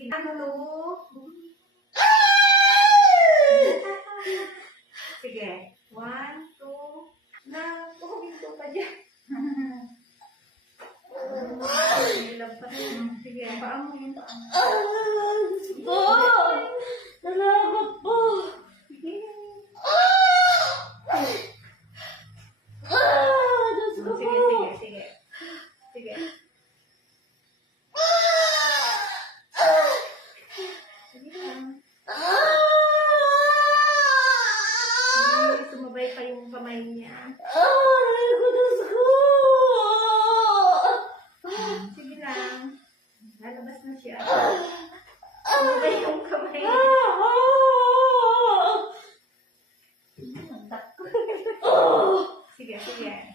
sige. Ano? Sige. 1, 2. Na, huminto ka dyan. Nilag pa rin. Sige, paan mo yun. Salamat po. Sige. Diyos ko Sige, po. sige, sige. Sige. Sige lang. Sumabay pa yung kamay niya. Ay, Diyos ko. Sige lang. Lalabas na siya. Sumabay yung kamay niya. Sige, sige.